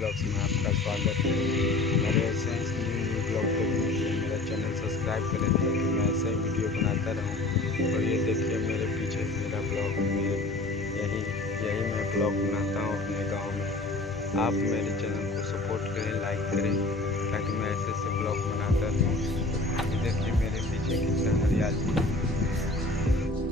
Blogs में आपका स्वागत है। मेरे ऐसे न्यू ब्लॉग देखने के लिए मेरा चैनल सब्सक्राइब करें ताकि मैं ऐसे ही वीडियो बनाता रहूं। और ये देखिए मेरे पीछे मेरा ब्लॉग में यही मैं ब्लॉग बनाता हूँ अपने गांव में। आप मेरे चैनल को सपोर्ट करें, लाइक करें ताकि मैं ऐसे ब्लॉग बनाता रहूँ। ये देखिए मेरे पीछे कितना हरियाली है।